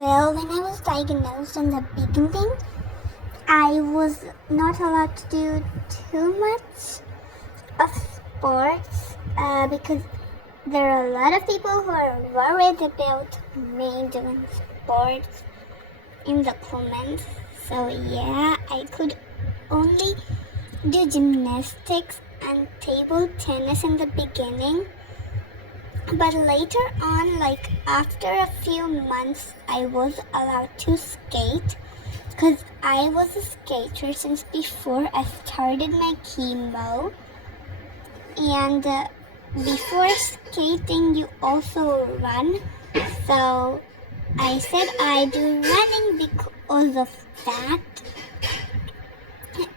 Well, when I was diagnosed in the beginning, I was not allowed to do too much of sports because there are a lot of people who are worried about me doing sports in the comments. So yeah, I could only do gymnastics and table tennis in the beginning. But later on, like after a few months, I was allowed to skate because I was a skater since before I started my chemo. And before skating, you also run. So I said I do running because of that.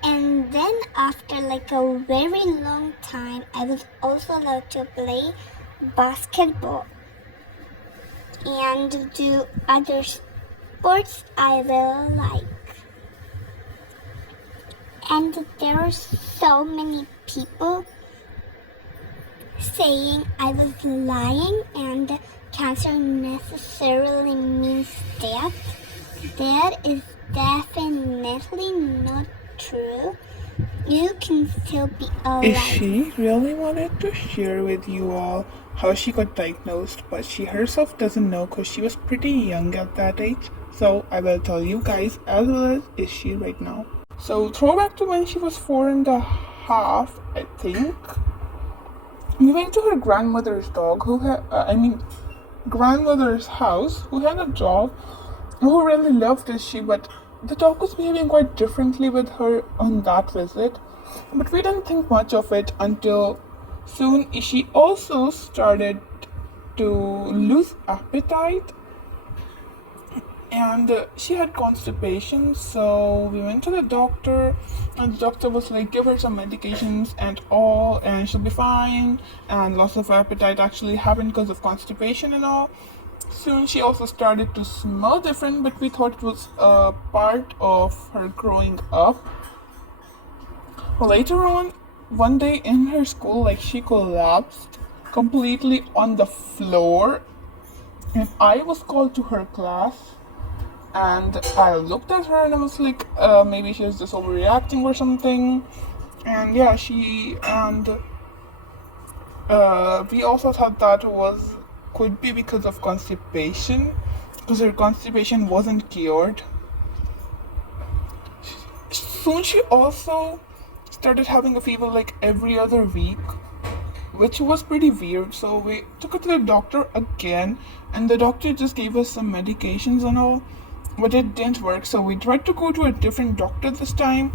And then after like a very long time, I was also allowed to play basketball and do other sports I will like. And there are so many people saying I was lying and cancer necessarily means death. That is definitely not true. You can still be alive. She really wanted to share with you all how she got diagnosed, but she herself doesn't know because she was pretty young at that age. So I will tell you guys as well as is she right now. So throwback to when she was 4.5, I think. We went to her grandmother's dog grandmother's house who had a dog who really loved she, but the dog was behaving quite differently with her on that visit. But we didn't think much of it until soon she also started to lose appetite and she had constipation. So we went to the doctor and the doctor was like, give her some medications and all and she'll be fine. And loss of appetite actually happened because of constipation and all. Soon she also started to smell different, but we thought it was a part of her growing up. Later on, one day in her school, like she collapsed completely on the floor, and I was called to her class. And I looked at her and I was like, maybe she was just overreacting or something. And yeah, we also thought that could be because of constipation, because her constipation wasn't cured. Soon she also started having a fever like every other week, which was pretty weird. So we took her to the doctor again, and the doctor just gave us some medications and all, but it didn't work. So we tried to go to a different doctor this time,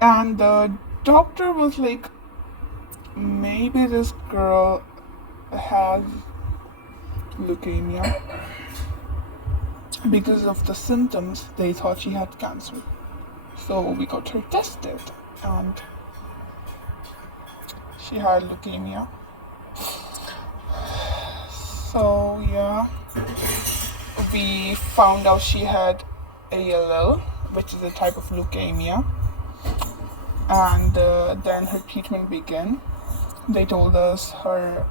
and the doctor was like, maybe this girl has leukemia. Because of the symptoms, they thought she had cancer. So we got her tested, and she had leukemia. So yeah, we found out she had ALL, which is a type of leukemia, and then her treatment began. They told us her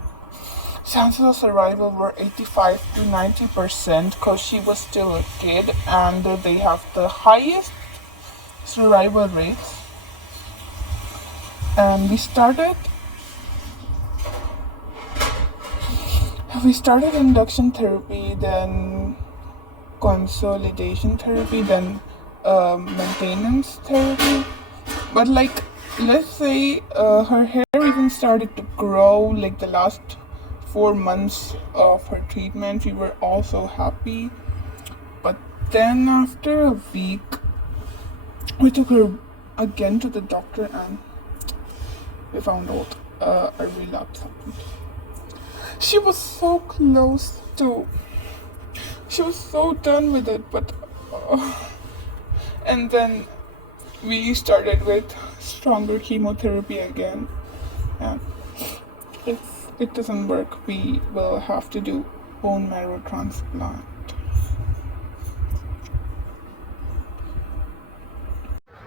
chances of survival were 85 to 90% because she was still a kid, and they have the highest survival rates. And we started induction therapy, then consolidation therapy, then maintenance therapy. But like, let's say her hair even started to grow like the last 4 months of her treatment. We were also happy. But then after a week, we took her again to the doctor and we found out a relapse happened. She was so close to, she was so done with it, but and then we started with stronger chemotherapy again, and if it doesn't work, we will have to do bone marrow transplant.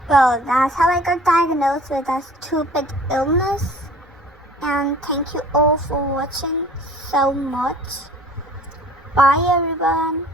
Well, that's how I got diagnosed with a stupid illness. And thank you all for watching so much. Bye everyone.